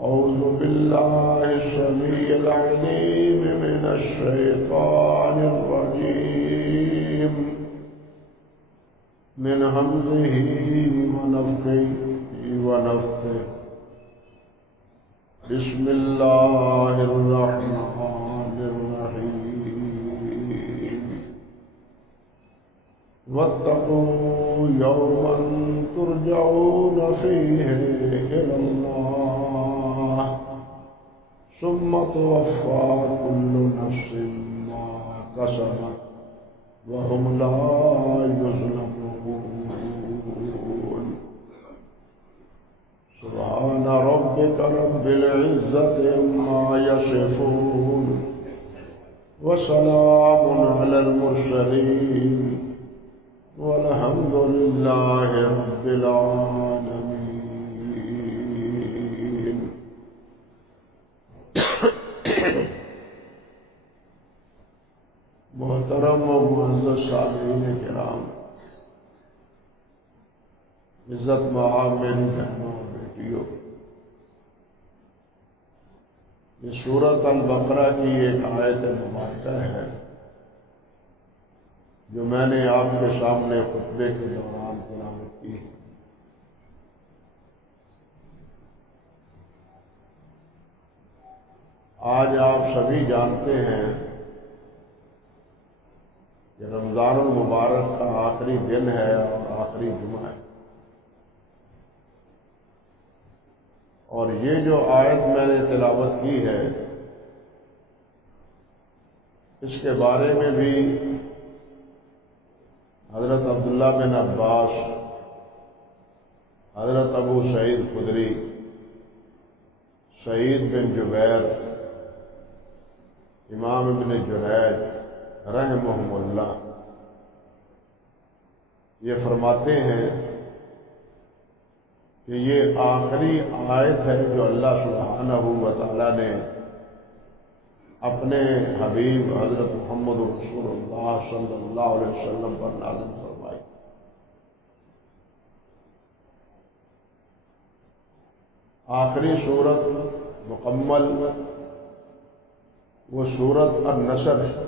أعوذ بالله السميع العليم من الشيطان الرجيم من همزه ونفخه ونفثه بسم الله الرحمن الرحيم واتقوا يوما ترجعون فيه إلى الله ثم توفى كل نفس ما كسبت وهم لا يظلمون سبحان ربك رب العزة عما يصفون وسلام على المرسلين والحمد لله رب العالمين. محترم و معزز سامعین کرام، عزت مآب میری بہنوں اور بیٹیوں، یہ سورۃ البقرہ کی ایک آیت مبارکہ ہے جو میں نے آپ کے سامنے خطبے کے دوران تلاوت کی ہے۔ آج آپ سبھی جانتے ہیں کہ رمضان المبارک کا آخری دن ہے اور آخری جمعہ ہے، اور یہ جو آیت میں نے تلاوت کی ہے اس کے بارے میں بھی حضرت عبداللہ بن عباس، حضرت ابو سعید خدری، سعید بن جبیر، امام ابن جریج رحمہم اللہ یہ فرماتے ہیں کہ یہ آخری آیت ہے جو اللہ سبحانہ و تعالی نے اپنے حبیب حضرت محمد رسول اللہ صلی اللہ علیہ وسلم پر نازل فرمائی۔ آخری صورت مکمل وہ صورت النصر ہے،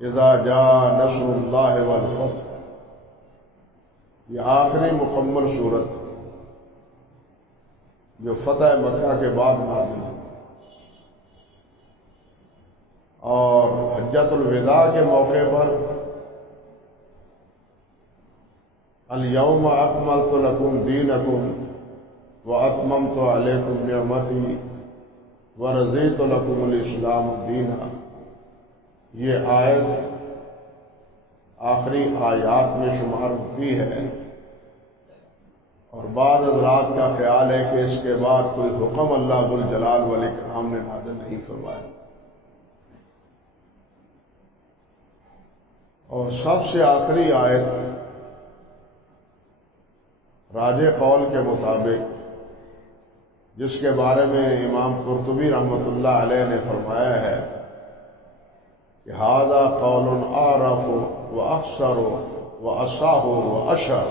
اذا جاء نصر اللہ والفتح، یہ آخری مکمل صورت جو فتح مکہ کے بعد نازل ہوئی، اور حجۃ الوداع کے موقع پر الیوم اکملت لکم دینکم واتممت علیکم نعمتی ورضیت لکم الاسلام دینا، یہ آیت آخری آیات میں شمار ہوتی ہے، اور بعض حضرات کا خیال ہے کہ اس کے بعد کوئی حکم اللہ ذوالجلال والاکرام نے نازل نہیں فرمایا، اور سب سے آخری آیت راجح قول کے مطابق جس کے بارے میں امام قرطبی رحمۃ اللہ علیہ نے فرمایا ہے کہ ھذا قول اعرف واکثر واصح واشهر،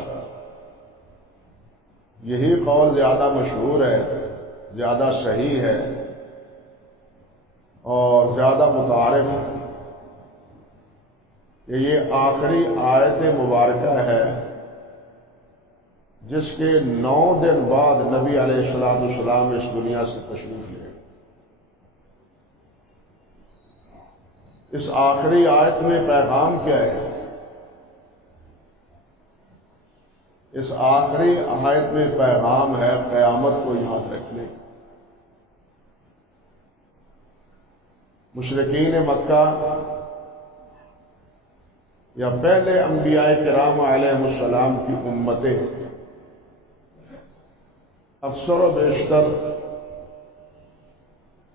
یہی قول زیادہ مشہور ہے، زیادہ صحیح ہے اور زیادہ متعارف ہے کہ یہ آخری آیت مبارکہ ہے جس کے 9 دن بعد نبی علیہ السلام اس دنیا سے تشریف لے گئے۔ اس آخری آیت میں پیغام کیا ہے؟ اس آخری آیت میں پیغام ہے قیامت کو یاد رکھنے۔ مشرکین مکہ یا پہلے انبیاء کرام علیہ السلام کی امتیں اکثر و بیشتر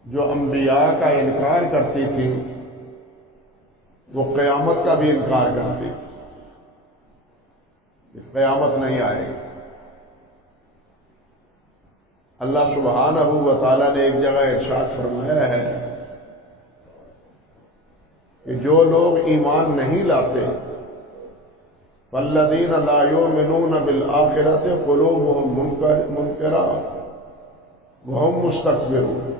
جو انبیاء کا انکار کرتی تھی وہ قیامت کا بھی انکار کرتی تھی کہ قیامت نہیں آئے گی۔ اللہ سبحانہ و تعالیٰ نے ایک جگہ ارشاد فرمایا ہے کہ جو لوگ ایمان نہیں لاتے والذین لا یؤمنون بالآخرۃ قلوبهم منکرہ وہم مستکبرون،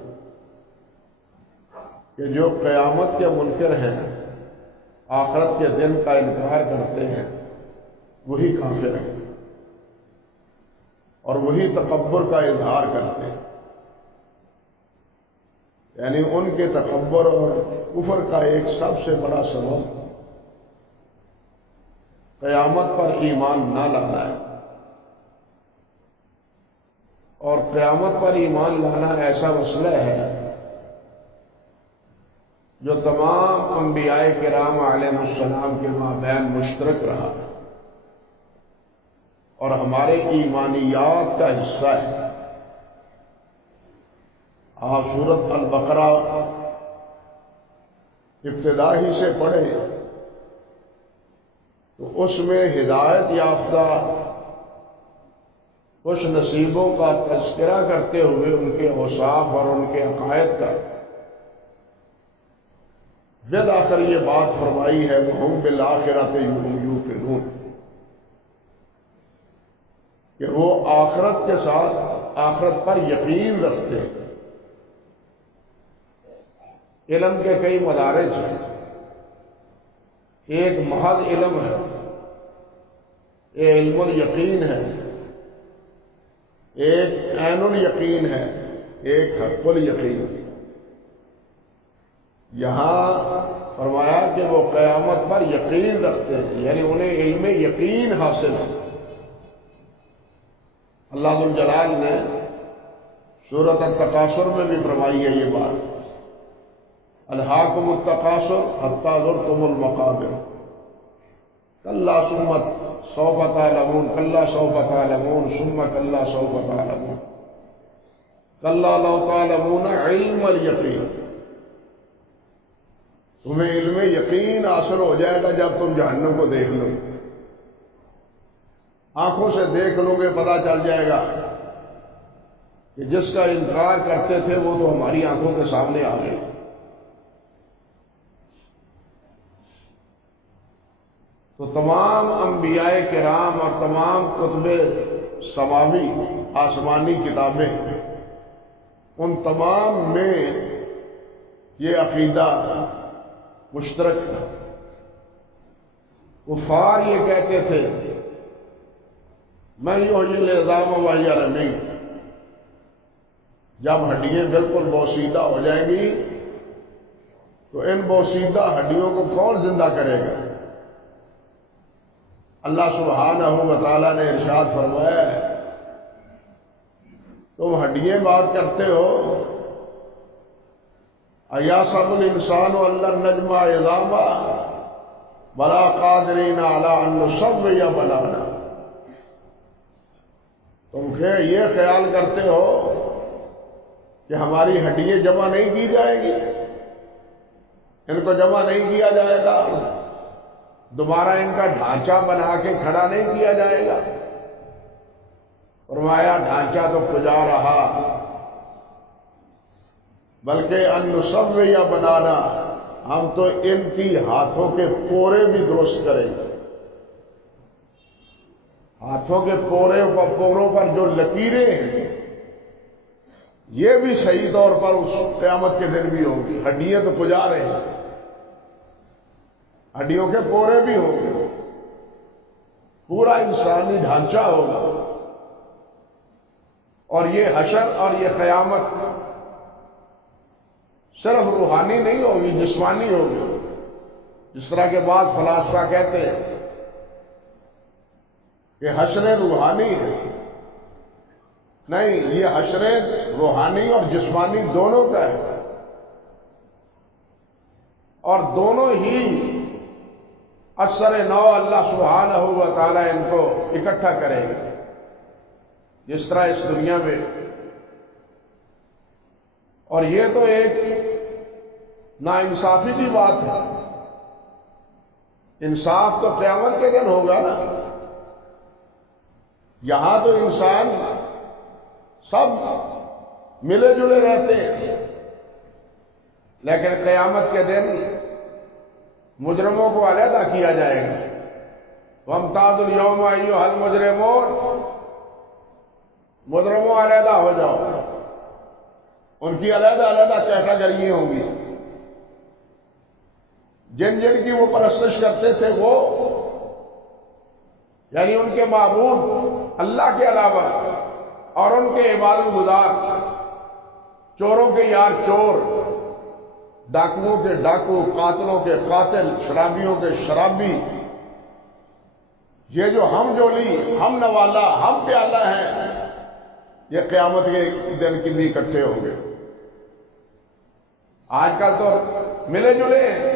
کہ جو قیامت کے منکر ہیں، آخرت کے دن کا انکار کرتے ہیں، وہی کافر ہیں اور وہی تکبر کا اظہار کرتے ہیں۔ یعنی ان کے تکبر اور کفر کا ایک سب سے بڑا سبب قیامت پر ایمان نہ لانا ہے، اور قیامت پر ایمان لانا ایسا مسئلہ ہے جو تمام انبیاء کرام علیہ السلام کے مابین مشترک رہا اور ہمارے ایمانیات کا حصہ ہے۔ آپ سورۃ البقرہ ابتدا ہی سے پڑھے تو اس میں ہدایت یافتہ خوش نصیبوں کا تذکرہ کرتے ہوئے ان کے اوصاف اور ان کے عقائد کا پھر آ کر یہ بات فرمائی ہے وَهُمْ بِالْآخِرَةِ يُوقِنُونَ، کہ وہ آخرت کے ساتھ آخرت پر یقین رکھتے ہیں۔ علم کے کئی مدارج ہیں، ایک محض علم ہے، ایک علم الیقین ہے، ایک عین الیقین ہے، ایک حق الیقین ہے۔ یہاں فرمایا کہ وہ قیامت پر یقین رکھتے ہیں، یعنی انہیں علم یقین حاصل ہے۔ اللہ ذو الجلال نے سورۃ التکاثر میں بھی فرمائی ہے یہ بات، الہاکم التکاثر حتی زرتم المقابر کلا ثم سوف تعلمون کلا سوف تعلمون ثم کلا سوف تعلمون کلا لو تعلمون علم الیقین۔ تمہیں علم یقین حاصل ہو جائے گا جب تم جہنم کو دیکھ لو، آنکھوں سے دیکھ لو گے، پتہ چل جائے گا کہ جس کا انکار کرتے تھے وہ تو ہماری آنکھوں کے سامنے آ گئے۔ تو تمام انبیاء کرام اور تمام کتب سماوی آسمانی کتابیں، ان تمام میں یہ عقیدہ مشترک تھا۔ کفار یہ کہتے تھے میں یحیی العظام وہی رمیم، جب ہڈیاں بالکل بوسیدہ ہو جائیں گی تو ان بوسیدہ ہڈیوں کو کون زندہ کرے گا؟ اللہ سبحانہ و تعالیٰ نے ارشاد فرمایا ہے تم ہڈیاں بات کرتے ہو، ایحسب الانسان ان لن نجمع عظامہ بلا قادرین علی ان نسوی بنانا، تم یہ خیال کرتے ہو کہ ہماری ہڈیاں جمع نہیں کی جائیں گی، ان کو جمع نہیں کیا جائے گا، دوبارہ ان کا ڈھانچہ بنا کے کھڑا نہیں کیا جائے گا؟ فرمایا ڈھانچہ تو کجا رہا، بلکہ ان نسوی بنانا، ہم تو ان کی ہاتھوں کے پورے بھی درست کریں گے۔ ہاتھوں کے پوروں پر جو لکیریں ہیں یہ بھی صحیح طور پر اس قیامت کے دن بھی ہوگی۔ ہڈیاں تو کجا رہے ہیں، ہڈیوں کے پورے بھی ہوں گے، پورا انسانی ڈھانچہ ہوگا۔ اور یہ حشر اور یہ قیامت صرف روحانی نہیں ہوگی، جسمانی ہوگی۔ جس طرح کے بعض فلاسفہ کہتے ہیں کہ حشر روحانی ہے، نہیں، یہ حشر روحانی اور جسمانی دونوں کا ہے، اور دونوں ہی اثر نو اللہ سبحانہ و تعالیٰ ان کو اکٹھا کرے گا۔ جس طرح اس دنیا میں، اور یہ تو ایک ناانصافی کی بات ہے، انصاف تو قیامت کے دن ہوگا نا۔ یہاں تو انسان سب ملے جلے رہتے ہیں، لیکن قیامت کے دن مجرموں کو علیحدہ کیا جائے گا۔ وَامْتَازُوا الْيَوْمَ أَيُّهَا الْمُجْرِمُونَ، مجرموں علیحدہ ہو جاؤ، ان کی علیحدہ علیحدہ کیٹاگری ہوں گی. جن جن کی وہ پرستش کرتے تھے وہ، یعنی ان کے معبود اللہ کے علاوہ، اور ان کے عبادت گزار، چوروں کے یار چور، ڈاکوؤں کے ڈاکو، قاتلوں کے قاتل، شرابیوں کے شرابی. یہ جو ہم جولی، ہم نوالا، ہم پیالہ ہیں، یہ قیامت کے دن کے لیے اکٹھے ہوں گے. آج کل تو ملے جلے ہیں،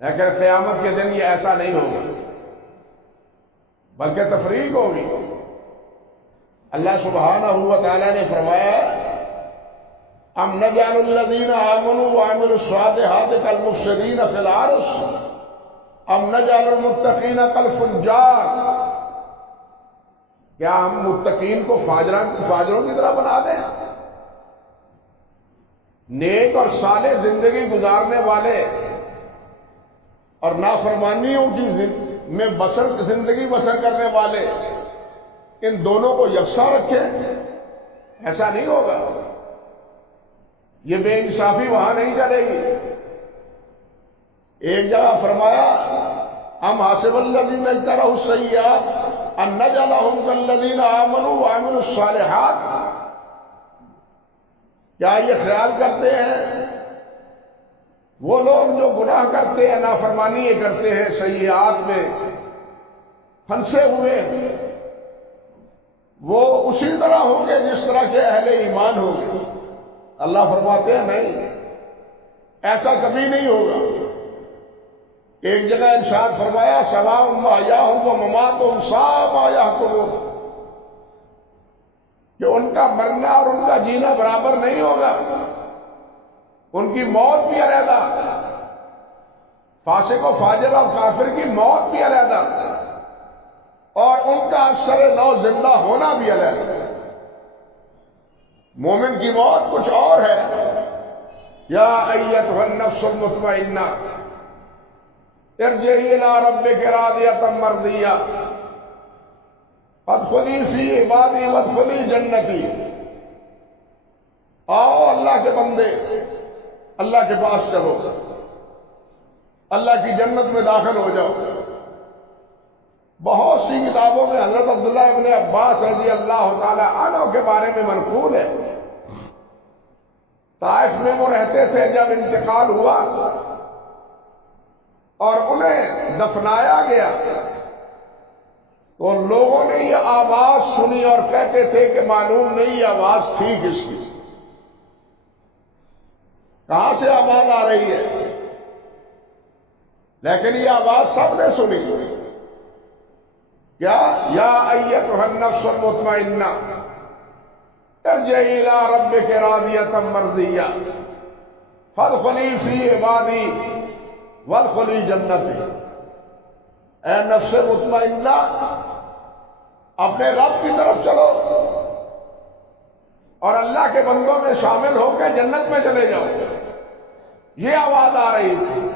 لیکن قیامت کے دن یہ ایسا نہیں ہوگا، بلکہ تفریق ہوگی. اللہ سبحانہ و تعالی نے فرمایا ام نجعل الذین آمنوا وعملوا الصالحات کالمفسدین فی الارض ام نجعل المتقین کالفجار. کیا ہم متقین کو فاجروں کی طرح بنا دیں؟ نیک اور صالح زندگی گزارنے والے اور نافرمانیوں کی میں زندگی بسر کرنے والے، ان دونوں کو یکساں رکھیں؟ ایسا نہیں ہوگا. یہ بے انصافی وہاں نہیں چلے گی. ایک جگہ فرمایا ام حاسب الذین اجترحوا السیئات ان نجعلہم کالذین آمنوا وعملوا الصالحات. کیا یہ خیال کرتے ہیں وہ لوگ جو گناہ کرتے ہیں، نافرمانی کرتے ہیں، سیئات میں پھنسے ہوئے، وہ اسی طرح ہوں گے جس طرح کے اہل ایمان ہوں گے؟ اللہ فرماتے ہیں نہیں، ایسا کبھی نہیں ہوگا. ایک جگہ ارشاد فرمایا سواء محیاہم و مماتہم ساء ما یحکمون، کہ ان کا مرنا اور ان کا جینا برابر نہیں ہوگا. ان کی موت بھی علیحدہ، فاسق و فاجر اور کافر کی موت بھی علیحدہ، اور ان کا اثر نو زندہ ہونا بھی علیحدہ. مومن کی موت کچھ اور ہے. یا ایتھا النفس المطمئنہ ارجعی الی ربک راضیۃ مرضیہ فادخلی فی عبادی وادخلی جنتی. آؤ اللہ کے بندے، اللہ کے پاس چلو، اللہ کی جنت میں داخل ہو جاؤ. بہت سی کتابوں میں حضرت عبداللہ ابن عباس رضی اللہ تعالی عنہ کے بارے میں منقول ہے. طائف میں وہ رہتے تھے جب انتقال ہوا اور انہیں دفنایا گیا تو لوگوں نے یہ آواز سنی اور کہتے تھے کہ معلوم نہیں یہ آواز تھی کس کی، کہاں سے آواز آ رہی ہے. لیکن یہ آواز سب نے سنی. کیا؟ یا ایتھا النفس المطمئنہ ارجعی الی ربک راضیۃ مرضیہ فادخلی فی عبادی وادخلی جنتی. اے نفس مطمئنہ، اپنے رب کی طرف چلو اور اللہ کے بندوں میں شامل ہو کے جنت میں چلے جاؤ. یہ آواز آ رہی تھی.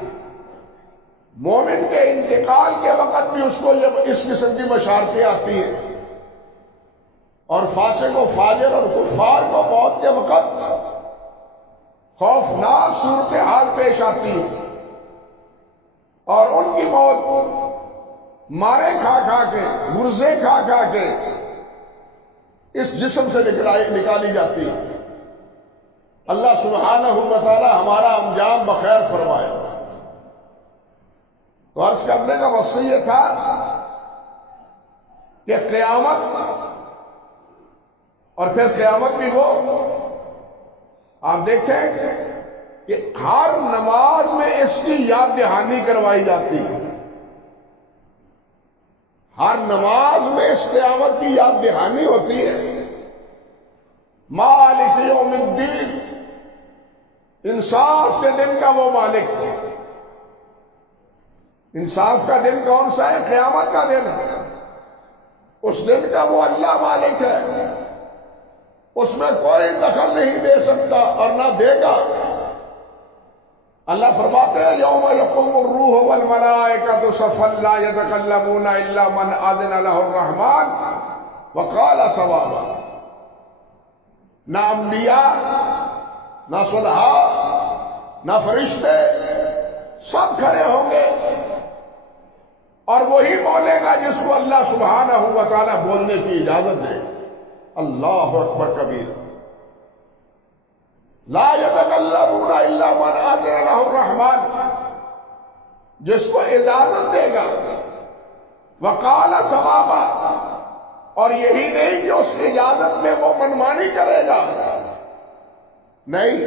مومن کے انتقال کے وقت بھی اس کو اس قسم کی بشارتیں آتی ہیں، اور فاسق و فاجر اور کفار کو موت کے وقت خوفناک صورتحال پیش آتی ہے، اور ان کی موت مارے کھا کھا کے، غرزے کھا کھا کے اس جسم سے نکالی جاتی ہے. اللہ سبحانہ و تعالی ہمارا انجام بخیر فرمائے. تو عرض کرنے کا مقصد یہ تھا کہ قیامت، اور پھر قیامت بھی وہ آپ دیکھیں کہ ہر نماز میں اس کی یاد دہانی کروائی جاتی ہے. ہر نماز میں اس قیامت کی یاد دہانی ہوتی ہے. مالک یوم الدین، انصاف کے دن کا وہ مالک. انصاف کا دن کون سا ہے؟ قیامت کا دن ہے. اس دن کا وہ اللہ مالک ہے، اس میں کوئی دخل نہیں دے سکتا اور نہ دے گا. اللہ فرماتے ہیں یوم یقوم الروح والملائکۃ صفا لا یتکلمون الا من اذن له الرحمن وقال صوابا. نہ انبیاء، نہ صلحاء، نہ فرشتے، سب کھڑے ہوں گے اور وہی بولے گا جس کو اللہ سبحانہ و تعالیٰ بولنے کی اجازت دے۔ اللہ اکبر کبیر۔ لا یتکلمون الا من اذن له الرحمن، جس کو اجازت دے گا۔ وقال صوابا، اور یہی نہیں کہ اس اجازت میں وہ منمانی کرے گا، نہیں،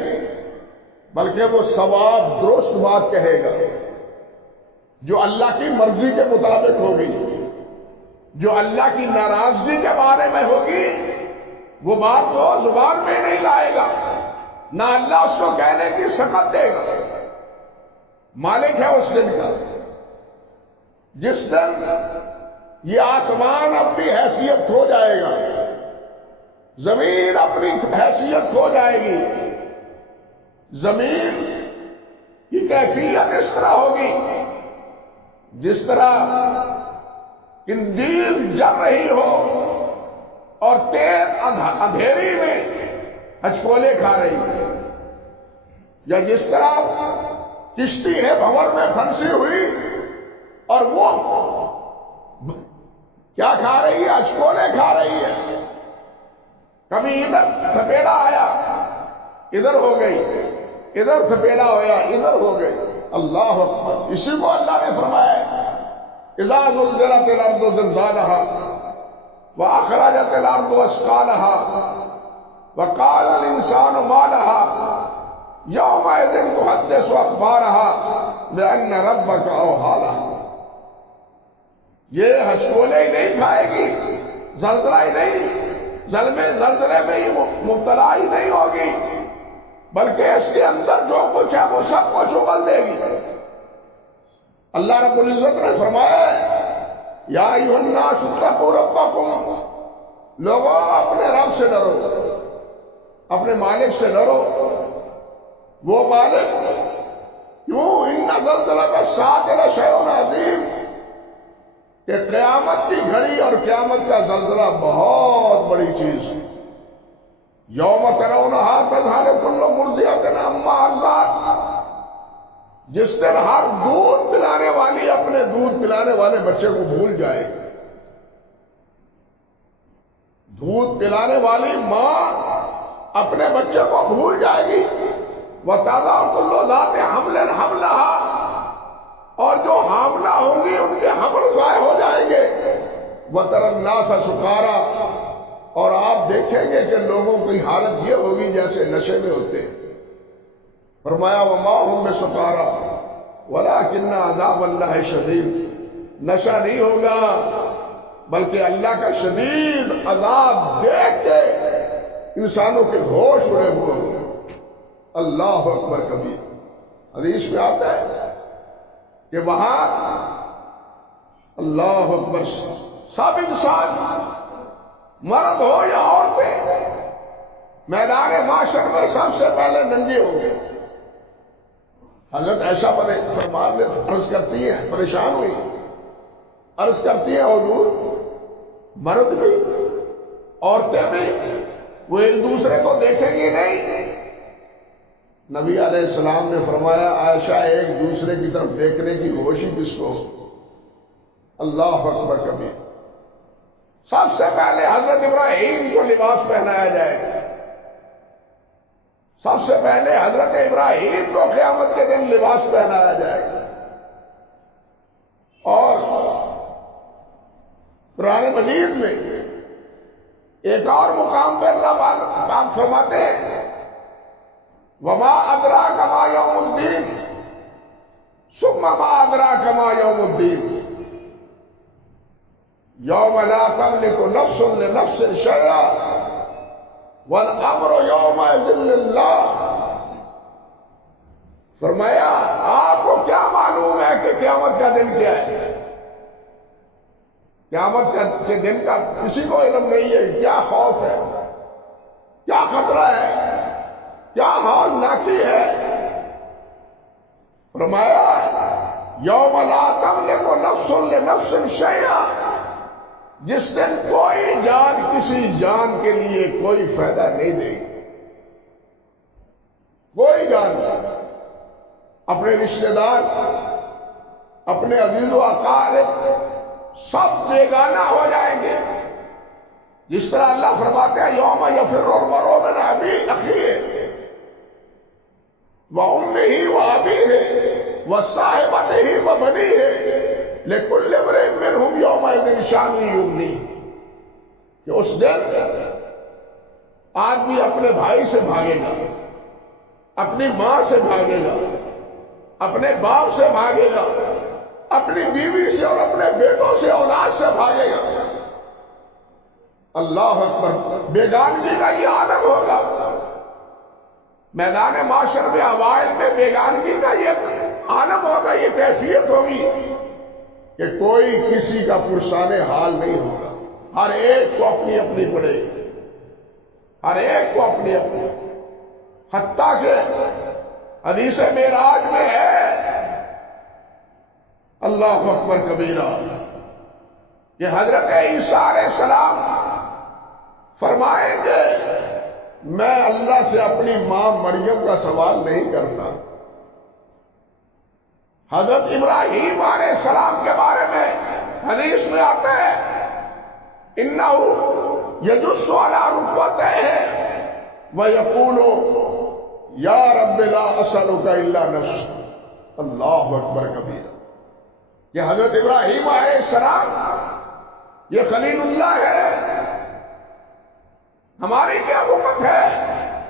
بلکہ وہ صواب درست بات کہے گا جو اللہ کی مرضی کے مطابق ہوگی، جو اللہ کی ناراضگی کے بارے میں ہوگی، وہ بات وہ زبان میں نہیں لائے گا، نہ اللہ اس کو کہنے کی سکت دے گا۔ مالک ہے اس دن کا جس دن یہ آسمان اپنی حیثیت کھو جائے گا، زمین اپنی حیثیت کھو جائے گی، زمین کی کیفیت اس طرح ہوگی جس طرح قندیل جل رہی ہو اور تیز اندھیری میں ہچکولے کھا رہی ہے، یا جس طرح کشتی ہے بھنور میں پھنسی ہوئی اور وہ کیا کھا رہی ہے؟ ہچکولے کھا رہی ہے، کبھی ادھر تھپیڑا آیا ادھر ہو گئی، ادھر تھپیڑا ہوا ادھر ہو گئی۔ اللہ اکبر۔ اسی کو اللہ نے فرمایا اذا زلزلت الارض زلزالها واخرجت الارض اثقالها وقال الانسان ما لها يومئذ تحدث اخبارها بان ربك اوحى لها۔ یہ ہچکولے ہی نہیں کھائے گی، زلزلہ ہی نہیں، زلزلے میں ہی مبتلا ہی نہیں ہوگی، بلکہ اس کے اندر جو کچھ ہے وہ سب کچھ اگل دے گی۔ اللہ رب العزت نے فرمایا یا ایھا الناس اتقوا ربکم، لوگوں اپنے رب سے ڈرو، اپنے مالک سے ڈرو۔ وہ مالک کیوں؟ ان زلزلۃ الساعۃ لشیء عظیم، کہ قیامت کی گھڑی اور قیامت کا زلزلہ بہت بڑی چیز ہے۔ یوم ترونھا تذہل کل مرضعۃ عما ارضعت، جس دن ہر دودھ پلانے والی اپنے دودھ پلانے والے بچے کو بھول جائے، دودھ پلانے والی ماں اپنے بچے کو بھول جائے گی۔ وَتَضَعُ كُلُّ ذَاتِ حَمْلٍ حَمْلَهَا، اور جو حاملہ ہوں گی ان کے حمل ضائع ہو جائیں گے۔ وَتَرَى النَّاسَ سُكَارَىٰ، اور آپ دیکھیں گے کہ لوگوں کی حالت یہ ہوگی جیسے نشے میں ہوتے ہیں۔ فرمایا وَمَا هُم بِسُكَارَىٰ وَلَٰكِنَّ عَذَابَ اللَّهِ شَدِيدٌ، نشہ نہیں ہوگا بلکہ اللہ کا شدید عذاب دیکھ کے انسانوں کے ہوش اڑے ہوئے ہوں۔ اللہ اکبر کبیر۔ حدیث میں آتا ہے کہ وہاں اللہ اکبر سب انسان مرد ہو یا عورتیں میدان معاشر میں سب سے پہلے ننگے ہوں گے۔ حضرت عائشہ فرمان میں عرض کرتی ہیں، پریشان ہوئی، عرض کرتی ہیں حضور مرد بھی عورتیں بھی وہ ایک دوسرے کو دیکھیں گی نہیں؟ نبی علیہ السلام نے فرمایا عائشہ ایک دوسرے کی طرف دیکھنے کی ہوش ہی کس کو؟ اللہ اکبر کبیر۔ سب سے پہلے حضرت ابراہیم کو لباس پہنایا جائے گا، سب سے پہلے حضرت ابراہیم کو قیامت کے دن لباس پہنایا جائے گا۔ اور قرآن مجید میں ایک اور مقام پہ اللہ پاک فرماتے ہیں وما ادراک ما یوم الدین ثم ما ادراک ما یوم الدین یوم لا تملک نفس لنفس شیئا والامر یومئذ للہ۔ فرمایا آپ کو کیا معلوم ہے کہ قیامت کا دن کیا ہے؟ قیامت کے دن کا کسی کو علم نہیں ہے، کیا خوف ہے، کیا خطرہ ہے، کیا حال ناکی ہے۔ فرمایا یوم لا تملک نفس لنفس شیئا، جس دن کوئی جان کسی جان کے لیے کوئی فائدہ نہیں دے گی، کوئی جان نہیں۔ اپنے رشتہ دار، اپنے عزیز و اقارب سب بیگانہ ہو جائیں گے، جس طرح اللہ فرماتے ہیں یوم یفر المرء من اخیہ وامہ وابیہ وصاحبتہ وبنیہ لکل امرئ منہم یومئذ شأن یغنیہ، کہ اس دن آدمی اپنے بھائی سے بھاگے گا، اپنی ماں سے بھاگے گا، اپنے باپ سے بھاگے گا، اپنی بیوی سے اور اپنے بیٹوں سے، اولاد سے بھاگے گا۔ اللہ اکبر، بیگانگی کا یہ عالم ہوگا۔ میدان معاشر میں اوائل میں بیگانگی کا یہ عالم ہوگا، یہ کیفیت ہوگی کہ کوئی کسی کا پرسان حال نہیں ہوگا، ہر ایک کو اپنی اپنی پڑے گی، ہر ایک کو اپنی اپنی، حتیٰ کہ حدیث معراج میں ہے، اللہ اکبر کبیرہ، کہ حضرت عیسیٰ علیہ السلام فرمائیں گے میں اللہ سے اپنی ماں مریم کا سوال نہیں کرتا۔ حضرت ابراہیم علیہ السلام کے بارے میں حدیث میں آتا ہے انہ یجس علی رکبتیہ ویقول یا رب لا اسألک الا نفسی، اللہ اکبر کبیرہ، کہ حضرت ابراہیم علیہ السلام یہ خلیل اللہ ہے، ہماری کیا حکمت ہے،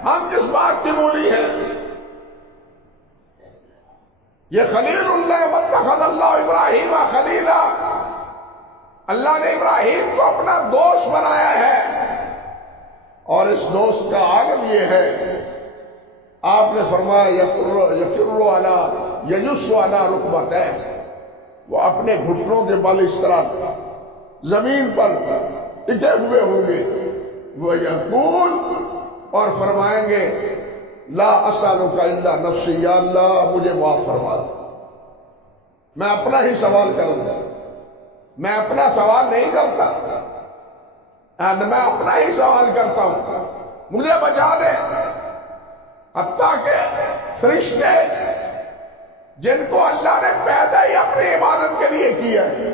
ہم جس بات کی مولی ہیں، یہ خلیل اللہ واتخذ اللہ ابراہیم خلیلا، اللہ نے ابراہیم کو اپنا دوست بنایا ہے، اور اس دوست کا عالم یہ ہے، آپ نے فرمایا یفر علی یجس علی رکبتیہ، وہ اپنے گھٹنوں کے بل اس طرح زمین پر ٹکے ہوئے ہوں گے، وہ یقول اور فرمائیں گے لا اسألک الا نفسی، یا اللہ مجھے معاف فرما دو، میں اپنا ہی سوال کروں گا، میں اپنا سوال نہیں کرتا، میں اپنا ہی سوال کرتا ہوں، مجھے بچا دے۔ حتیٰ کہ فرشتے جن کو اللہ نے پیدا ہی اپنی عبادت کے لیے کیا ہے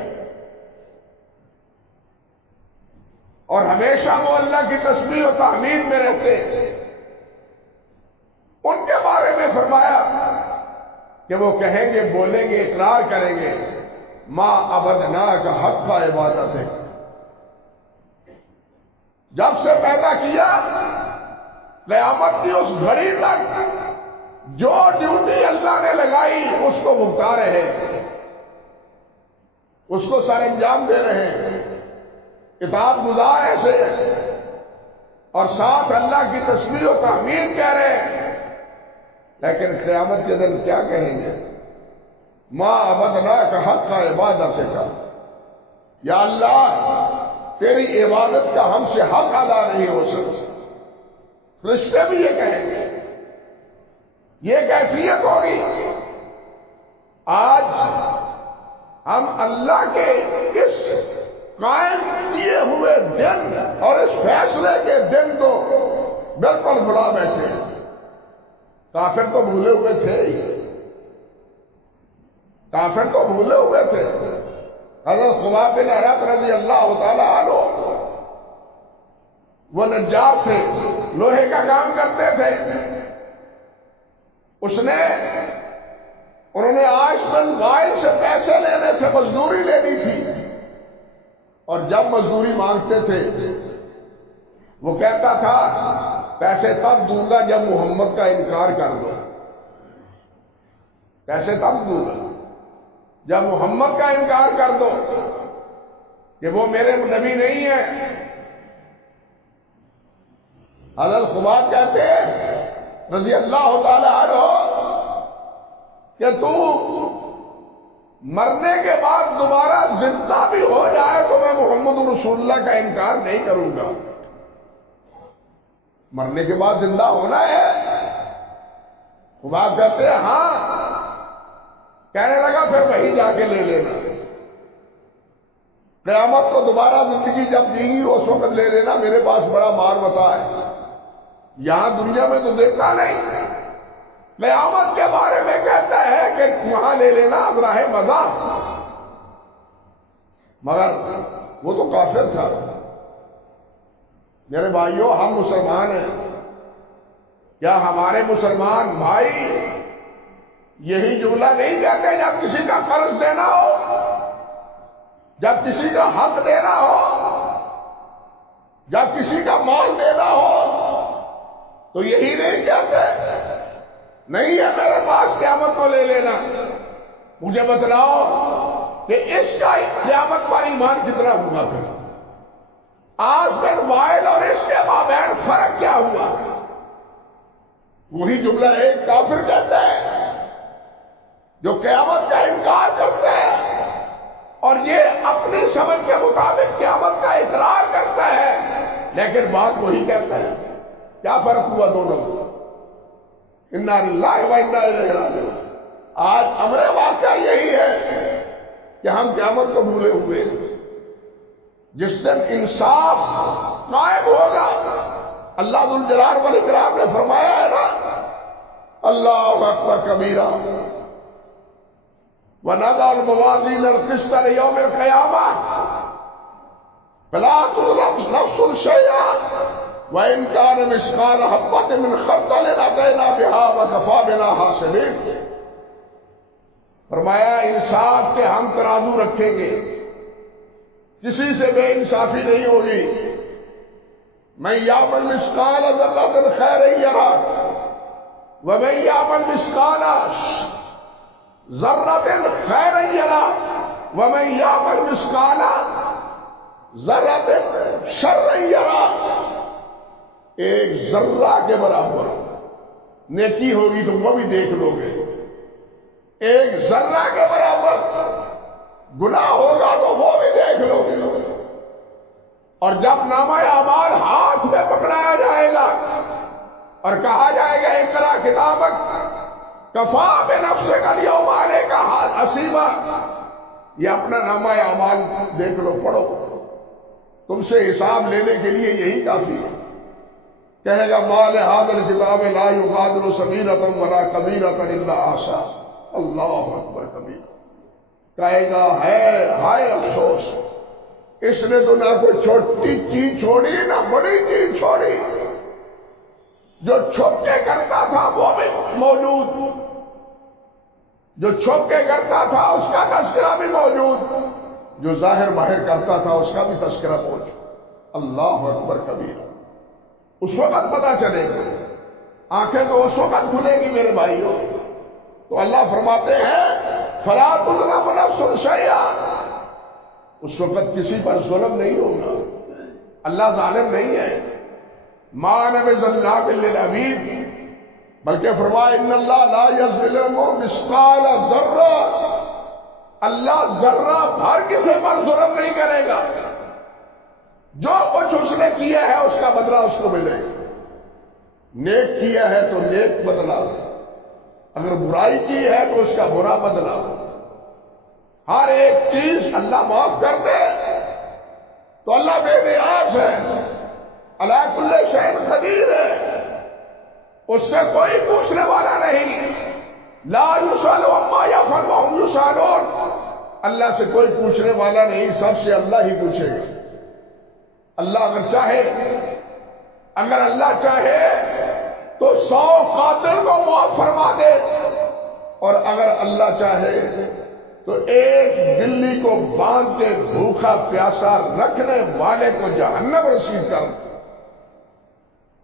اور ہمیشہ وہ اللہ کی تسبیح و تحمید میں رہتے ہیں، ان کے بارے میں فرمایا کہ وہ کہیں گے، بولیں گے، اقرار کریں گے ما عبدناک حق عبادت ہے، جب سے پیدا کیا قیامت کی اس گھڑی تک جو ڈیوٹی اللہ نے لگائی اس کو بھگتا رہے، اس کو سر انجام دے رہے، اطاعت گزار ایسے، اور ساتھ اللہ کی تسبیح و تحمید کہہ رہے ہیں، لیکن قیامت کے دن کیا کہیں گے؟ ما عبدناک حق عبادت کا، یا اللہ تیری عبادت کا ہم سے حق ادا نہیں ہو سکتا۔ فرشتے بھی یہ کہیں گے، یہ کیفیت ہوگی۔ آج ہم اللہ کے اس قائم کیے ہوئے دن اور اس فیصلے کے دن کو بالکل بھلا بیٹھے ہیں۔ کافر تو بھولے ہوئے تھے ہی، کافر تو بھولے ہوئے تھے۔ حضرت خباب بن ارت رضی اللہ تعالی عنہ وہ نجار تھے، لوہے کا کام کرتے تھے، انہوں نے عاش بن وائل سے پیسے لینے تھے، مزدوری لینی تھی، اور جب مزدوری مانگتے تھے وہ کہتا تھا پیسے تب دوں گا جب محمد کا انکار کر دو، پیسے تب دوں گا جب محمد کا انکار کر دو کہ وہ میرے نبی نہیں ہے۔ حضرت خباب کہتے ہیں رضی اللہ تعالی عنہ کہ تو مرنے کے بعد دوبارہ زندہ بھی ہو جائے تو میں محمد رسول اللہ کا انکار نہیں کروں گا۔ مرنے کے بعد زندہ ہونا ہے؟ خباب کہتے ہیں ہاں۔ کہنے لگا پھر وہی جا کے لے لینا۔ قیامت کو دوبارہ زندگی جب دی گی اس وقت لے لینا، میرے پاس بڑا مال متا ہے، یہاں دنیا میں تو دیکھتا نہیں۔ قیامت کے بارے میں کہتا ہے کہ وہاں لے لینا ابراہ مزہ، مگر وہ تو کافر تھا۔ میرے بھائیوں، ہم مسلمان ہیں، کیا ہمارے مسلمان بھائی یہی جملہ نہیں کہتے جب کسی کا قرض دینا ہو، جب کسی کا حق دینا ہو، جب کسی کا مال دینا ہو، تو یہی نہیں کہتے نہیں ہے میرے پاس قیامت کو لے لینا؟ مجھے بتلاؤ کہ اس کا قیامت پر ایمان کتنا ہوا پھر؟ آج پھر واحد اور اس کے مابین فرق کیا ہوا؟ وہی جملہ ایک کافر کہتا ہے جو قیامت کا انکار کرتا ہے، اور یہ اپنی سمجھ کے مطابق قیامت کا اقرار کرتا ہے، لیکن بات وہی کہتا ہے۔ کیا فرق ہوا دونوں کو؟ انا للہ و انا الیہ راجعون۔ آج امر واقعہ یہی ہے کہ ہم قیامت کو بھولے ہوئے ہیں۔ جس دن انصاف قائم ہوگا، اللہ ذو الجلال والاکرام نے فرمایا ہے نا، اللہ اکبر کبیرہ وَنَضَعُ الْمَوَازِينَ الْقِسْطَ لِيَوْمِ الْقِيَامَةِ فَلَا تُظْلَمُ نَفْسٌ شَيْئًا وَإِنْ كَانَ مِثْقَالَ حَبَّةٍ مِّنْ خَرْدَلٍ أَتَيْنَا بِهَا وَكَفَىٰ بِنَا حَاسِبِينَ۔ فرمایا انصاف کے ہم ترازو رکھیں گے، کسی سے بے انصافی نہیں ہوگی۔ مَن يَعْمَلْ مِثْقَالَ ذَرَّةٍ خَيْرًا يَرَهُ وَمَن يَعْمَلْ مِثْقَالَ ذرۃ خیرا یرا ومن یعمل مثقال ذرۃ شرا یرا۔ ایک ذرہ کے برابر نیکی ہوگی تو وہ بھی دیکھ لو گے، ایک ذرہ کے برابر گناہ ہوگا تو وہ بھی دیکھ لو گے۔ اور جب نامہ اعمال ہاتھ میں پکڑایا جائے گا اور کہا جائے گا اقرا کتابک کفا بنفسک الیوم علیک حسیبا، یہ اپنا نامہ اعمال دیکھ لو، پڑھو، تم سے حساب لینے کے لیے یہی کافی ہے۔ کہے گا ما لہذا الکتاب لا یغادر صغیرۃ ولا کبیرۃ الا احصاها، اللہ اکبر کبیرہ۔ کہے گا ہے ہائے افسوس، اس نے تو نہ کوئی چھوٹی چیز چھوڑی نہ بڑی چیز چھوڑی، جو چھپ کے کرتا تھا وہ بھی موجود، جو چھپ کے کرتا تھا اس کا تذکرہ بھی موجود، جو ظاہر باہر کرتا تھا اس کا بھی تذکرہ موجود۔ اللہ اکبر کبیرہ۔ اس وقت پتا چلے گا، آنکھیں تو اس وقت کھلے گی میرے بھائیوں۔ تو اللہ فرماتے ہیں فلا تظلم نفس شیئا، اس وقت کسی پر ظلم نہیں ہوگا، اللہ ظالم نہیں ہے۔ ما انا بظلام للعبید، بلکہ فرمایا ان اللہ لا یظلم مثقال ذرہ، اللہ ذرہ بھر کسی پر ظلم نہیں کرے گا، جو کچھ اس نے کیا ہے اس کا بدلہ اس کو ملے گا۔ نیک کیا ہے تو نیک بدلہ، اگر برائی کی ہے تو اس کا برا بدلہ۔ ہر ایک چیز اللہ معاف کر دے تو اللہ بے نیاز ہے، علی کل شیء قدیر ہے، اس سے کوئی پوچھنے والا نہیں۔ لا یسأل عما یفعل وهم یسألون، اللہ سے کوئی پوچھنے والا نہیں، سب سے اللہ ہی پوچھے گا۔ اللہ اگر اللہ چاہے تو 100 قاتل کو معاف فرما دے، اور اگر اللہ چاہے تو ایک بلی کو باندھ کے بھوکا پیاسا رکھنے والے کو جہنم رسید کر دے۔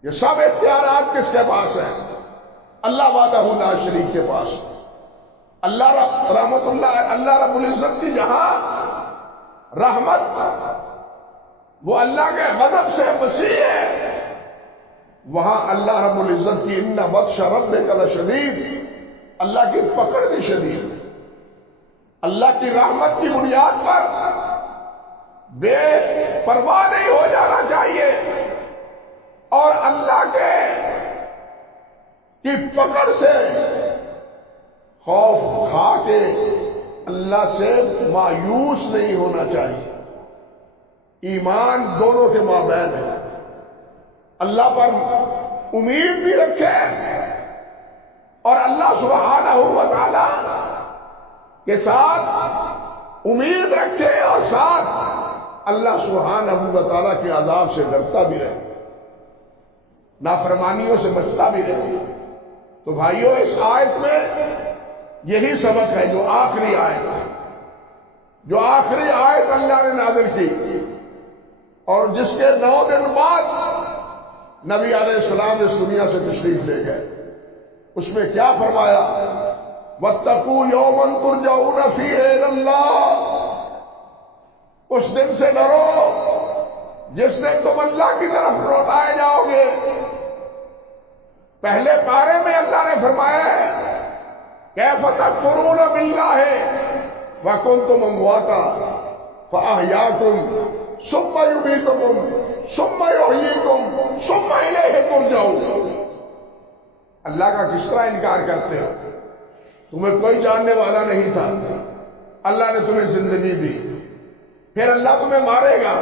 یہ سب اختیارات کس کے پاس ہیں؟ اللہ وحدہ لا شریک کے پاس۔ اللہ رب العزت کی جہاں رحمت وہ اللہ کے غضب سے وسیع ہے، وہاں اللہ رب العزت کی ان بطش ربک لشدید، اللہ کی پکڑ بھی شدید ہے۔ اللہ کی رحمت کی بنیاد پر بے پرواہ نہیں ہو جانا چاہیے، اور اللہ کی پکڑ سے خوف کھا کے اللہ سے مایوس نہیں ہونا چاہیے۔ ایمان دونوں کے مابین ہے، اللہ پر امید بھی رکھے اور اللہ سبحانہ و تعالی کے ساتھ امید رکھے اور ساتھ اللہ سبحانہ و تعالی کے عذاب سے ڈرتا بھی رہے، نافرمانیوں سے بچتا بھی رہے۔ تو بھائیوں، اس آیت میں یہی سبق ہے جو آخری آیت اللہ نے نازل کی اور جس کے 9 دن بعد نبی علیہ السلام اس دنیا سے تشریف لے گئے۔ اس میں کیا فرمایا؟ وَاتَّقُوا يَوْمًا تُرْجَعُونَ فِيهِ إِلَى اللَّهِ، اس دن سے ڈرو جس دن تم اللہ کی طرف لوٹائے جاؤ گے۔ پہلے پارے میں اللہ نے فرمایا ہے كَيْفَ تَكْفُرُونَ بِاللَّهِ وَكُنْتُمْ أَمْوَاتًا فَأَحْيَاكُمْ ثُمَّ يُمِيتُكُمْ ثُمَّ يُحْيِيكُمْ ثُمَّ إِلَيْهِ تُرْجَعُونَ۔ اللہ کا کس طرح انکار کرتے ہو؟ تمہیں کوئی جاننے والا نہیں تھا، اللہ نے تمہیں زندگی دی، پھر اللہ تمہیں مارے گا،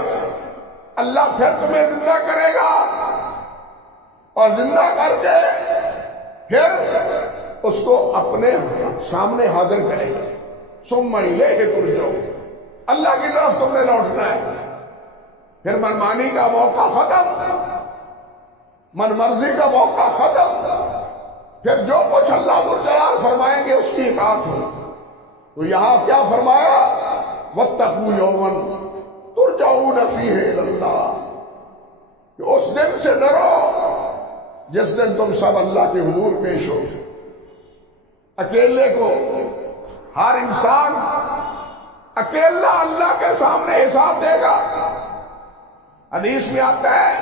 اللہ پھر تمہیں زندہ کرے گا اور زندہ کر کے پھر اس کو اپنے سامنے حاضر کرے گا۔ ثم الیہ ترجعون، اللہ کی طرف تم نے لوٹنا ہے۔ پھر منمانی کا موقع ختم، من مرضی کا موقع ختم، پھر جو کچھ اللہ ذوالجلال فرمائیں گے اس کی اطاعت ہو۔ تو یہاں کیا فرمایا؟ وَاتَّقُوا يَوْمًا تُرْجَعُونَ فِيهِ إِلَى اللَّهِ، کہ اس دن سے ڈرو جس دن تم سب اللہ کے حضور پیش ہو۔ اکیلے کو ہر انسان اکیلا اللہ کے سامنے حساب دے گا۔ حدیث میں آتا ہے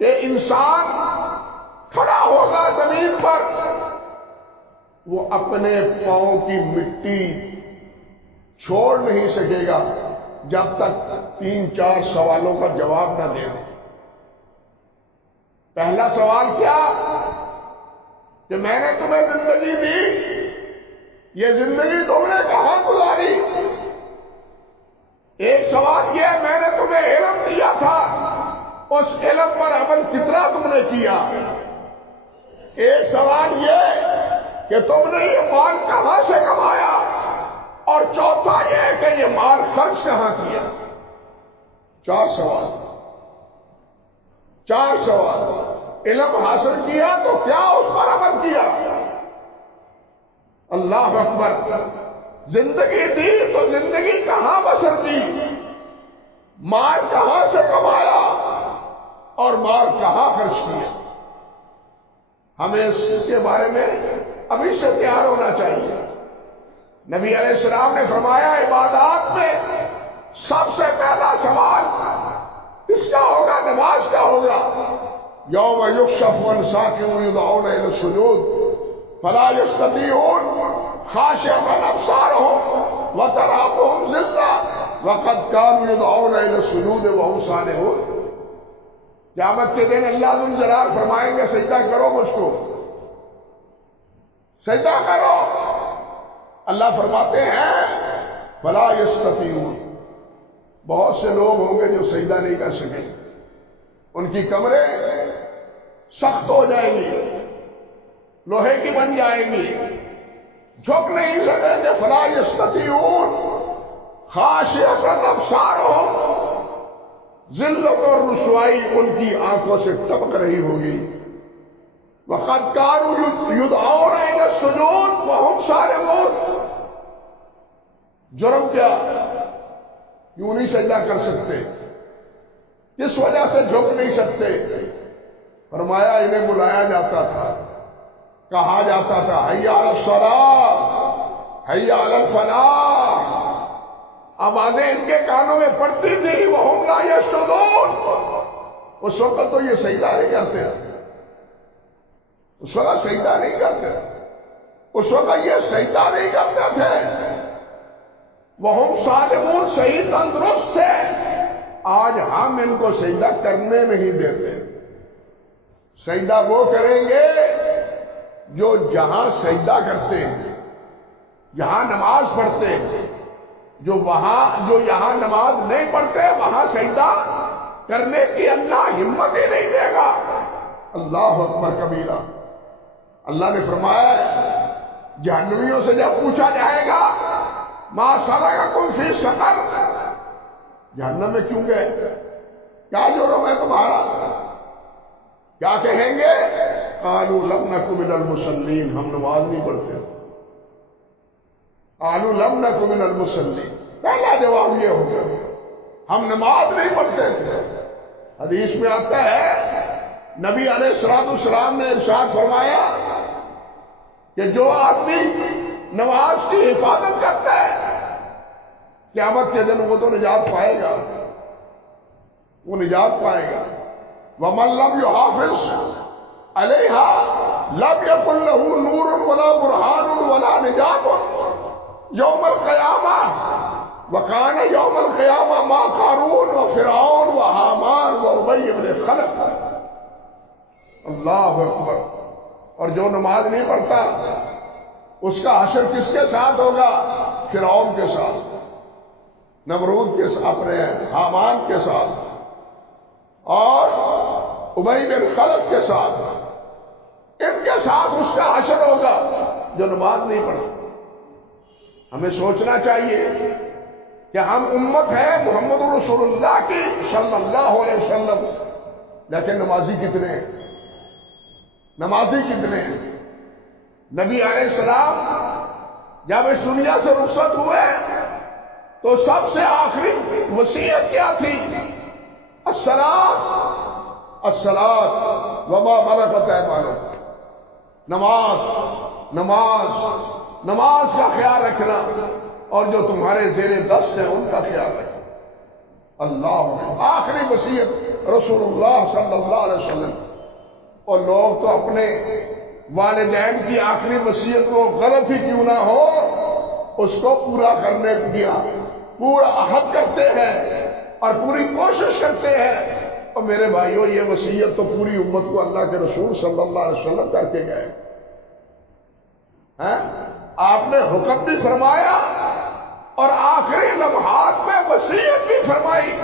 کہ انسان کھڑا ہوگا زمین پر، وہ اپنے پاؤں کی مٹی چھوڑ نہیں سکے گا جب تک 3-4 سوالوں کا جواب نہ دے۔ پہلا سوال کیا؟ کہ میں نے تمہیں زندگی دی، یہ زندگی تم نے کہاں گزاری؟ ایک سوال یہ، میں نے تمہیں علم دیا تھا، اس علم پر عمل کتنا تم نے کیا؟ ایک سوال یہ کہ تم نے یہ مال کہاں سے کمایا؟ اور چوتھا یہ کہ یہ مال خرچ کہاں کیا؟ 4 سوال۔ علم حاصل کیا تو کیا اس پر عمل کیا؟ اللہ اکبر۔ زندگی دی تو زندگی کہاں بسر کی؟ مال کہاں سے کمایا اور مال کہاں خرچ کیا؟ ہمیں اس کے بارے میں ابھی سے تیار ہونا چاہیے۔ نبی علیہ السلام نے فرمایا عبادات میں سب سے پہلا سوال اس کا ہوگا، نماز کا ہوگا۔ یوم یکشف عن ساق یدعون الی السجود فلا یستطیعون خاشعۃ ابصارهم وترهقهم ذلہ وقد كانوا يدعون الى السجود وهم سالمون۔ قیامت کے دن اللہ ذوالجلال فرمائیں گے سجدہ کرو مجھ کو، سجدہ کرو۔ اللہ فرماتے ہیں فلا یستطیعون، بہت سے لوگ ہوں گے جو سجدہ نہیں کر سکیں، ان کی کمریں سخت ہو جائیں گی، لوہے کی بن جائیں گی، جھک نہیں سکیں گے۔ فلا یستطیعون خاشعۃ ابصارهم، ذلت اور رسوائی ان کی آنکھوں سے ٹپک رہی ہوگی۔ وقد كانوا يدعون الى السجود وهم سالمون، جرم کیا؟ کیوں نہیں سجدہ کر سکتے؟ کس وجہ سے جھک نہیں سکتے؟ فرمایا انہیں بلایا جاتا تھا، کہا جاتا تھا حی علی الصلاۃ حی علی الفلاح، آوازیں ان کے کانوں میں پڑتی تھی، وہم لا یسجدون۔ اس وقت تو یہ سجدہ نہیں کرتے، اس وقت سجدہ نہیں کرتے، اس وقت یہ سجدہ نہیں کرتے تھے۔ وہم صالمون، صحیح تندرست تھے۔ آج ہم ان کو سجدہ کرنے نہیں دیتے۔ سجدہ وہ کریں گے جو جہاں سجدہ کرتے ہیں، جہاں نماز پڑھتے ہیں، جو یہاں نماز نہیں پڑھتے وہاں سجدہ کرنے کی اللہ ہمت ہی نہیں دے گا۔ اللہ اکبر کبیرہ۔ اللہ نے فرمایا جہنمیوں سے جب پوچھا جائے گا ما سلککم فی سقر، جہنم میں کیوں گئے، کیا جرم ہے تمہارا؟ کیا کہیں گے؟ قالوا لم نک من المصلین، ہم نماز نہیں پڑھتے۔ قالوا لم نک من المصلین، پہلا جواب یہ ہوگا ہم نماز نہیں پڑھتے تھے۔ حدیث میں آتا ہے نبی علیہ السلام نے ارشاد فرمایا کہ جو آدمی نماز کی حفاظت کرتا ہے قیامت کے دن وہ تو نجات پائے گا، وہ نجات پائے گا۔ وَمَن لَّمْ يُحَافِظْ عَلَيْهَا لَمْ يَكُن لَّهُ نُورٌ وَلَا بُرْهَانٌ وَلَا نِجَاتٌ يَوْمَ الْقِيَامَةِ وَكَانَ يَوْمَ الْقِيَامَةِ مَعَ قَارُونَ وَفِرْعَوْنَ وَهَامَانَ وَأُبَيَّ بْنِ خَلَف۔ اللہ اکبر۔ اور جو نماز نہیں پڑھتا اس کا حشر کس کے ساتھ ہوگا؟ فرعون کے ساتھ، نمرود کے ساتھ، اپنے حامان کے ساتھ، اور ابی بن خلف کے ساتھ، ان کے ساتھ اس کا حشر ہوگا جو نماز نہیں پڑھتا۔ ہمیں سوچنا چاہیے کہ ہم امت ہے محمد رسول اللہ کی صلی اللہ علیہ وسلم، لیکن نمازی کتنے ہیں؟ نمازی کتنے ہیں؟ نبی علیہ السلام جب اس دنیا سے رخصت ہوئے تو سب سے آخری وصیت کیا تھی؟ الصلاۃ الصلاۃ وما ملکت ایمانکم، نماز نماز نماز کا خیال رکھنا، اور جو تمہارے زیر دست ہیں ان کا خیال رکھنا۔ اللہ، آخری وصیت رسول اللہ صلی اللہ علیہ وسلم۔ اور لوگ تو اپنے والدین کی آخری وصیت کو غلط ہی کیوں نہ ہو اس کو پورا کرنے دیا پورا عہد کرتے ہیں اور پوری کوشش کرتے ہیں۔ اور میرے بھائیوں یہ وصیت تو پوری امت کو اللہ کے رسول صلی اللہ علیہ وسلم کر کے گئے ہیں۔ آپ نے حکم بھی فرمایا اور آخری لمحات میں وصیت بھی فرمائی۔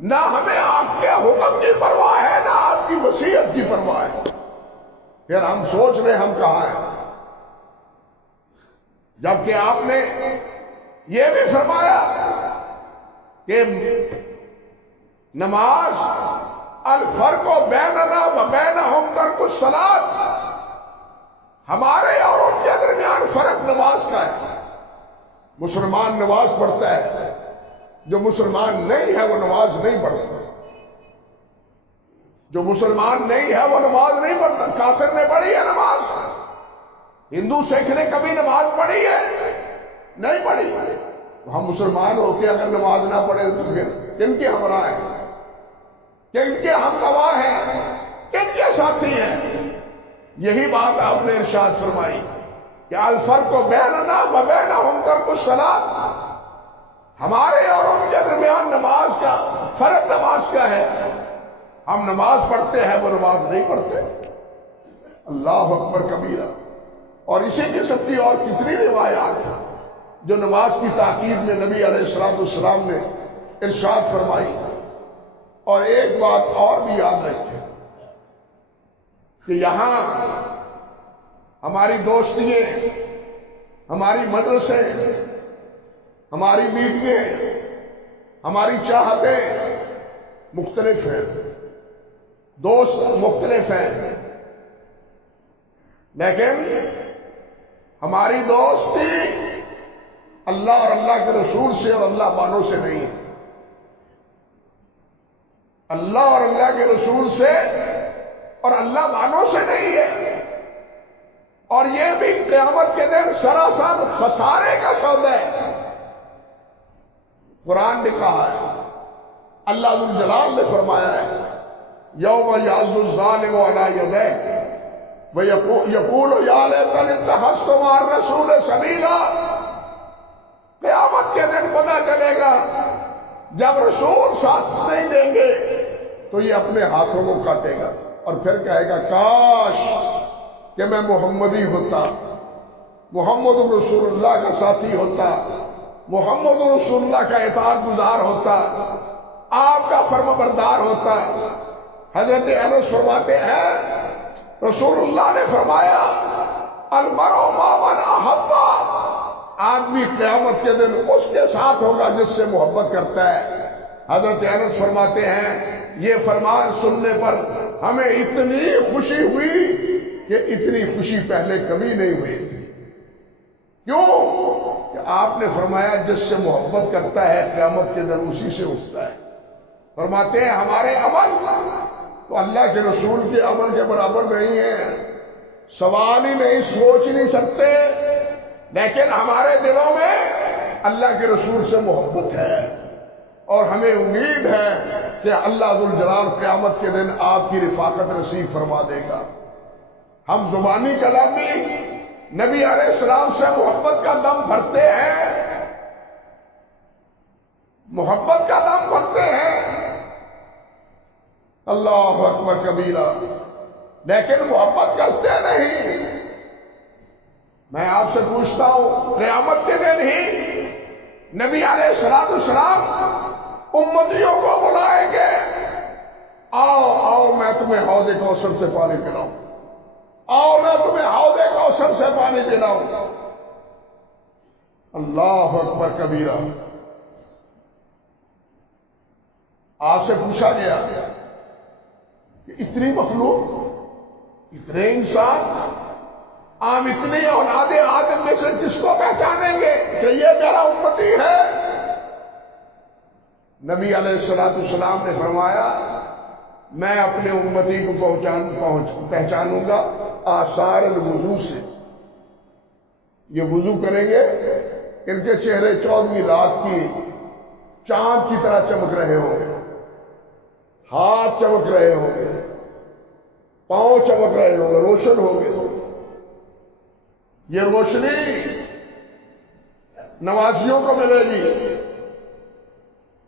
نہ ہمیں آپ کے حکم کی پرواہ ہے نہ آپ کی وصیت کی پرواہ ہے، پھر ہم سوچ رہے ہم کہاں ہیں، جبکہ آپ نے یہ بھی فرمایا کہ نماز الفرق بیننا و بینہم ترک الصلاۃ، ہمارے اور ان کے درمیان فرق نماز کا ہے۔ مسلمان نماز پڑھتا ہے، جو مسلمان نہیں ہے وہ نماز نہیں پڑھتا۔ جو مسلمان نہیں ہے وہ نماز نہیں پڑھتا۔ کافر نے پڑھی ہے نماز، ہندو سکھ نے کبھی نماز پڑھی ہے؟ نہیں پڑھی۔ ہم مسلمان ہو کے اگر نماز نہ پڑھے تو پھر کن کے ہمراہ ہیں، کن کے ہم گواہ ہیں، کن کے ساتھی ہیں؟ یہی بات آپ نے ارشاد فرمائی کہ الفرق بیننا و بینہم ترک الصلاۃ، ہمارے اور ان کے درمیان نماز کا فرق نماز کا ہے۔ ہم نماز پڑھتے ہیں وہ نماز نہیں پڑھتے۔ اللہ اکبر کبیرہ۔ اور اسی قسم کی اور کتنی روایات ہیں جو نماز کی تاکید میں نبی علیہ السلام نے ارشاد فرمائی۔ اور ایک بات اور بھی یاد رکھیں کہ یہاں ہماری دوستیاں، ہماری مدرسے، ہماری میٹنگیں، ہماری چاہتیں مختلف ہیں، دوست مختلف ہیں، لیکن ہماری دوستی اللہ اور اللہ کے رسول سے اور اللہ والوں سے نہیں ہے۔ اللہ اور اللہ کے رسول سے اور اللہ والوں سے نہیں ہے، اور یہ بھی قیامت کے دن سراسر خسارے کا سودا ہے۔ قرآن نے کہا ہے، اللہ ذو الجلال نے فرمایا ہے یوم یعض الظالم علی یدیہ ویقول یا لیتنی اتخذت مع الرسول سبیلا۔ قیامت کے دن پتہ چلے گا جب رسول ساتھ نہیں دیں گے تو یہ اپنے ہاتھوں کو کاٹے گا اور پھر کہے گا کاش کہ میں محمدی ہوتا، محمد رسول اللہ کا ساتھی ہوتا، محمد رسول اللہ کا اطاعت گزار ہوتا، آپ کا فرما بردار ہوتا۔ حضرت انس فرماتے ہیں رسول اللہ نے فرمایا المرء مع من احب، آدمی قیامت کے دن اس کے ساتھ ہوگا جس سے محبت کرتا ہے۔ حضرت انس فرماتے ہیں یہ فرمان سننے پر ہمیں اتنی خوشی ہوئی کہ اتنی خوشی پہلے کبھی نہیں ہوئی تھی۔ کیوں کہ آپ نے فرمایا جس سے محبت کرتا ہے قیامت کے دن اسی سے اٹھتا ہے۔ فرماتے ہیں ہمارے عمل تو اللہ کے رسول کے عمل کے برابر نہیں ہے، سوال ہی نہیں، سوچ نہیں سکتے، لیکن ہمارے دلوں میں اللہ کے رسول سے محبت ہے، اور ہمیں امید ہے کہ اللہ ذوالجلال قیامت کے دن آپ کی رفاقت نصیب فرما دے گا۔ ہم زبانی کلامی نبی علیہ السلام سے محبت کا دم بھرتے ہیں، محبت کا دم بھرتے ہیں، اللہ اکبر کبیرہ، لیکن محبت کرتے نہیں۔ میں آپ سے پوچھتا ہوں قیامت کے دن ہی نبی علیہ السلام امتیوں کو بلائیں گے، آؤ آؤ میں تمہیں حوض کوثر سے پانی پلاؤں، آؤ میں تمہیں حوض کوثر سے پانی پلاؤں۔ اللہ اکبر کبیرہ۔ آپ سے پوچھا گیا کہ اتنی مخلوق، اتنے انسان، آپ اتنی اولاد آدم میں سے کس کو پہچانیں گے کہ یہ میرا امتی ہے؟ نبی علیہ السلام نے فرمایا میں اپنے امتی کو پہچانوں گا آثار الوضو سے۔ یہ وضو کریں گے، ان کے چہرے 14ویں رات کی چاند کی طرح چمک رہے ہوں گے، ہاتھ چمک رہے ہوں گے، پاؤں چمک رہے ہوں گے، روشن ہوں گے۔ یہ روشنی نمازیوں کو ملے گی،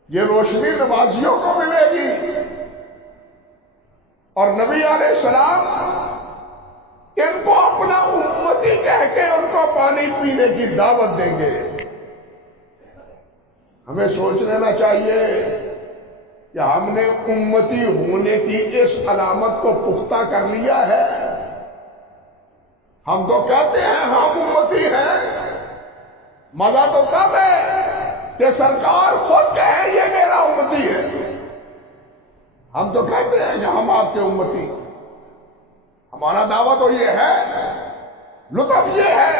یہ روشنی نمازیوں کو ملے گی، اور نبی علیہ السلام ان کو اپنا امتی کہہ کے ان کو پانی پینے کی دعوت دیں گے۔ ہمیں سوچ لینا چاہیے کہ ہم نے امتی ہونے کی اس علامت کو پختہ کر لیا ہے۔ ہم تو کہتے ہیں ہم امتی ہیں، مزہ تو تب ہے کہ سرکار خود کہے یہ میرا امتی ہے۔ ہم تو کہتے ہیں کہ ہم آپ کے امتی، ہمارا دعویٰ تو یہ ہے، لطف یہ ہے،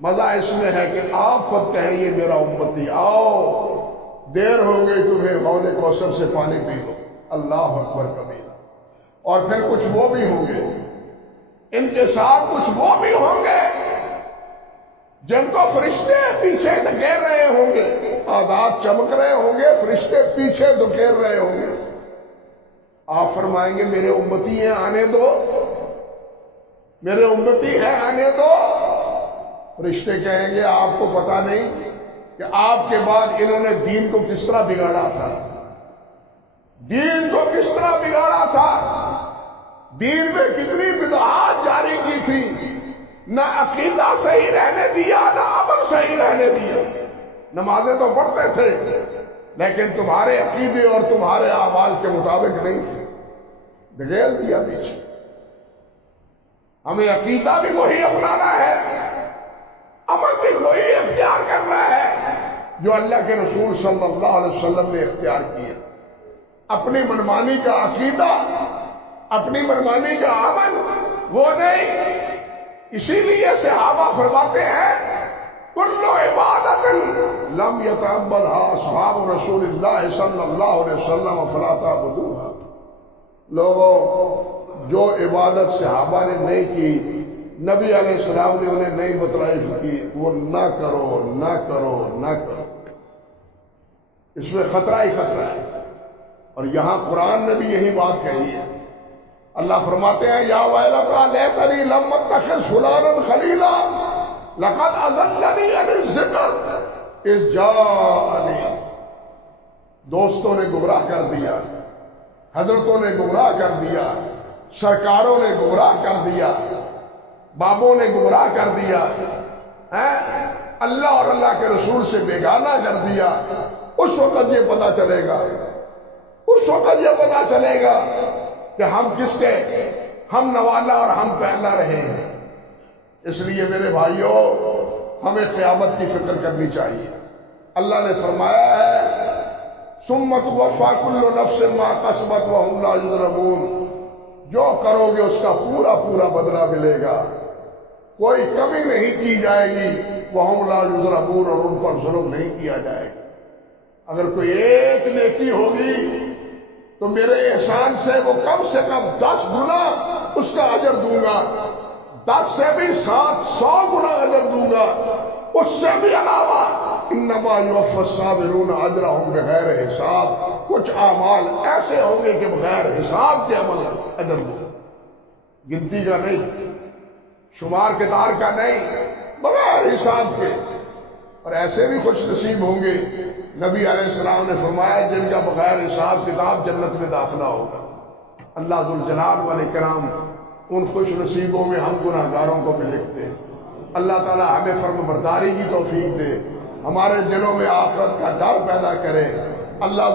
مزہ اس میں ہے کہ آپ خود کہیں یہ میرا امتی، آؤ دیر ہو گئی تمہیں حوض کوثر سے پانی پی لو۔ اللہ اکبر کبیرہ۔ اور پھر کچھ وہ بھی ہوں گے، ان کے ساتھ کچھ وہ بھی ہوں گے جن کو فرشتے پیچھے دھکیل رہے ہوں گے، آداب چمک رہے ہوں گے، فرشتے پیچھے دھکیل رہے ہوں گے۔ آپ فرمائیں گے میرے امتی ہیں آنے دو، میرے امتی ہیں آنے دو۔ فرشتے کہیں گے آپ کو پتا نہیں کہ آپ کے بعد انہوں نے دین کو کس طرح بگاڑا تھا، دین کو کس طرح بگاڑا تھا، دین میں کتنی بدعات جاری کی تھی، نہ عقیدہ صحیح رہنے دیا، نہ عمل صحیح رہنے دیا۔ نمازیں تو پڑھتے تھے لیکن تمہارے عقیدے اور تمہارے اعمال کے مطابق نہیں تھے، دھکیل دیا پیچھے۔ ہمیں عقیدہ بھی وہی اپنانا ہے، عمل بھی وہی اختیار کرنا ہے جو اللہ کے رسول صلی اللہ علیہ وسلم نے اختیار کیا۔ اپنی منمانی کا عقیدہ، اپنی منمانی کا عمل وہ نہیں۔ اسی لیے صحابہ فرماتے ہیں کل عبادت لم یتقبلها اصحاب رسول اللہ صلی اللہ علیہ وسلم فلا تعبدوها۔ لوگوں، جو عبادت صحابہ نے نہیں کی، نبی علیہ السلام نے انہیں نہیں بتلائی کی، وہ نہ کرو نہ کرو نہ کرو۔ اس میں خطرہ ہی خطرہ ہے، اور یہاں قرآن نے بھی یہی بات کہی ہے۔ اللہ فرماتے ہیں یا ویلتا لیتنی لم اتخذ فلانا خلیلا لقد اضلنی عن الذکر اذ جاءنی۔ دوستوں نے گمراہ کر دیا، حضرتوں نے گمراہ کر دیا، سرکاروں نے گمراہ کر دیا، بابوں نے گمراہ کر دیا، اللہ اور اللہ کے رسول سے بیگانہ کر دیا، اس وقت یہ پتا چلے گا، اس وقت یہ پتا چلے گا کہ ہم کس کے ہم نوالا اور ہم پہلا رہے ہیں۔ اس لیے میرے بھائیوں، ہمیں قیامت کی فکر کرنی چاہیے۔ اللہ نے فرمایا ہے ثم توفی کل نفس ما کسبت وهم لا یظلمون، جو کرو گے اس کا پورا پورا بدلہ ملے گا، کوئی کمی نہیں کی جائے گی، وهم لا یظلمون، اور ان پر ظلم نہیں کیا جائے گا۔ اگر کوئی ایک نیکی ہوگی تو میرے احسان سے وہ کم سے کم 10 گنا اس کا اجر دوں گا، 10 سے بھی 100 گنا اجر دوں گا، اس سے بھی علاوہ انما یوفی الصابرون اجرهم بغیر حساب، کچھ اعمال ایسے ہوں گے کہ بغیر حساب کے عمل اجر دوں، گنتی کا نہیں، شمار کتار کا نہیں، بغیر حساب کے۔ اور ایسے بھی خوش نصیب ہوں گے، نبی علیہ السلام نے فرمایا جن کا بغیر حساب کتاب جنت میں داخلہ ہوگا۔ اللہ ذوالجلال والاکرام ان خوش نصیبوں میں ہم گناہگاروں کو بھی لکھتے ہیں۔ اللہ تعالی ہمیں فرم برداری کی توفیق دے، ہمارے دلوں میں آخرت کا ڈر پیدا کرے۔ اللہ